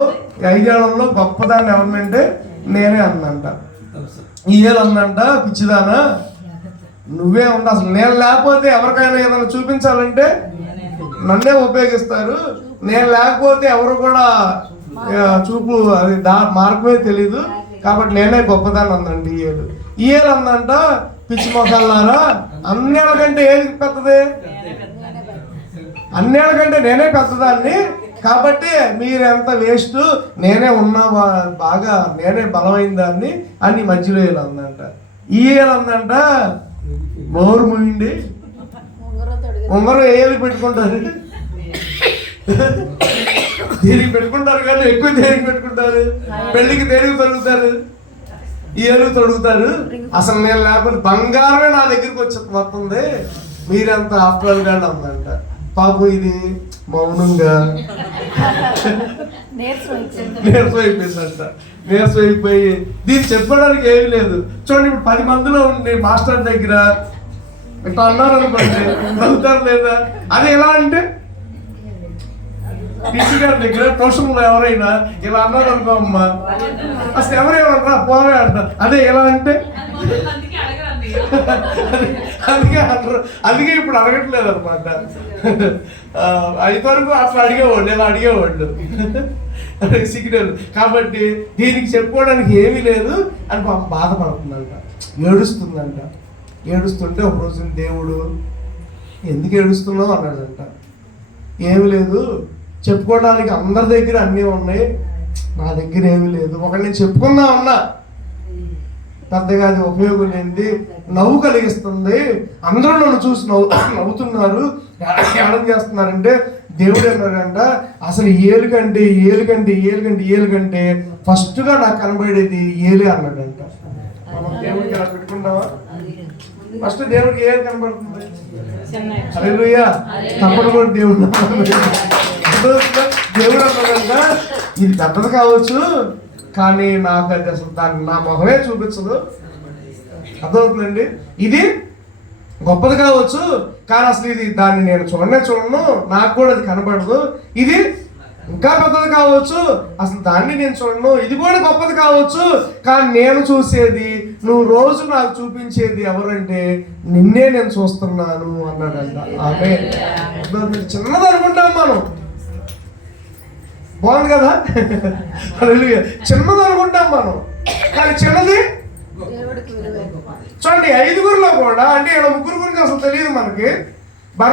5 ఏళ్లలో గొప్పదాన్ని ఎవరినంటే నేనే అందంట. ఈయేలు అందంట, పిచ్చిదానా నువ్వే ఉంది, అసలు నేను లేకపోతే ఎవరికైనా ఏదైనా చూపించాలంటే నన్నే ఉపయోగిస్తారు, నేను లేకపోతే ఎవరు కూడా చూపు అది మార్గమే తెలీదు, కాబట్టి నేనే గొప్పదాన్ని అందండి ఈయేలు అందంట. పిచ్చి మొక్కలారా, అన్నేళ్ళ కంటే ఏది పెద్దది? అన్నేళ్ళ కంటే నేనే పెద్దదాన్ని, కాబట్టి మీరెంత వేస్ట్, నేనే ఉన్నా బాగా, నేనే బలమైన దాన్ని అని మధ్యలో ఏలు అందంట. ఈయేలు అందంట, బోరు ముగిండి ఉంగరం ఏలు పెట్టుకుంటారు, దేనికి పెట్టుకుంటారు కానీ ఎక్కువ దేనికి పెట్టుకుంటారు? పెళ్లికి దేనికి తొడుగుతారు? ఈ ఏలుగు తొడుగుతారు. అసలు నేను లేకపోతే బంగారమే నా దగ్గరికి వచ్చి వస్తుంది, మీరెంత ఆఫ్టర్గా అందంట. పాపం ఇది మౌనంగా నీరసమైపోయిందంట. నీరసమైపోయి దీన్ని చెప్పడానికి ఏమీ లేదు. చూడండి, ఇప్పుడు 10 మందిలో ఉండి మాస్టర్ దగ్గర ఇట్లా అన్నారు అనుకోండి, నవ్వుతారు లేదా? అది ఎలా అంటే టీచర్ గారి దగ్గర ట్యూషన్లో ఎవరైనా ఇలా అన్నారు అనుకో, అమ్మా అసలు ఎవరేమన్నా పోవే అంటారు. అదే ఎలా అంటే అందుకే ఇప్పుడు అడగట్లేదు అనమాట. 5 వరకు అట్లా అడిగేవాళ్ళు, ఇలా అడిగేవాళ్ళు సిగ్నల్. కాబట్టి దీనికి చెప్పుకోవడానికి ఏమీ లేదు అని పాపం బాధపడుతుందంట, ఏడుస్తుందంట. ఏడుస్తుంటే ఒక రోజు దేవుడు ఎందుకు ఏడుస్తున్నావు అన్నాడంట. ఏమి లేదు, చెప్పుకోవడానికి అందరి దగ్గర అన్నీ ఉన్నాయి, నా దగ్గర ఏమీ లేదు. ఒకటి నేను చెప్పుకుందా ఉన్నా, పెద్దగా అది ఉపయోగం లేనిది, నవ్వు కలిగిస్తుంది, అందరూ నన్ను చూసి నవ్వుతున్నారు, ఏడం చేస్తున్నారంటే దేవుడు అన్నాడంట, అసలు ఏలుకంటే ఫస్ట్గా నాకు కనబడేది ఏలే అన్నాడంట. మనం దేవుడికి అలా పెట్టుకుంటావా? ఫస్ట్ దేవుడికి ఏది కనబడుతుంది? హల్లెలూయా, తప్పడు కూడా దేవుడు దేవుడు అన్నాడంట, ఇది పెద్దది కావచ్చు కానీ నాకు అది అసలు దాన్ని నా మొహమే చూపించదు. అర్థమవుతుందండి? ఇది గొప్పది కావచ్చు కానీ అసలు ఇది దాన్ని నేను చూడను, నాకు కూడా అది కనబడదు. ఇది ఇంకా పెద్దది కావచ్చు, అసలు దాన్ని నేను చూడను. ఇది కూడా గొప్పది కావచ్చు కానీ నేను చూసేది, నువ్వు రోజు నాకు చూపించేది ఎవరంటే నిన్నే నేను చూస్తున్నాను అన్నాడంట. ఆమె చిన్నది అనుకుంటాం మనం, బాగుంది కదా? చిన్నది అనుకుంటాం మనం కానీ చిన్నది. చూడండి, 5గురిలో కూడా అంటే 3 గురించి అసలు తెలియదు మనకి.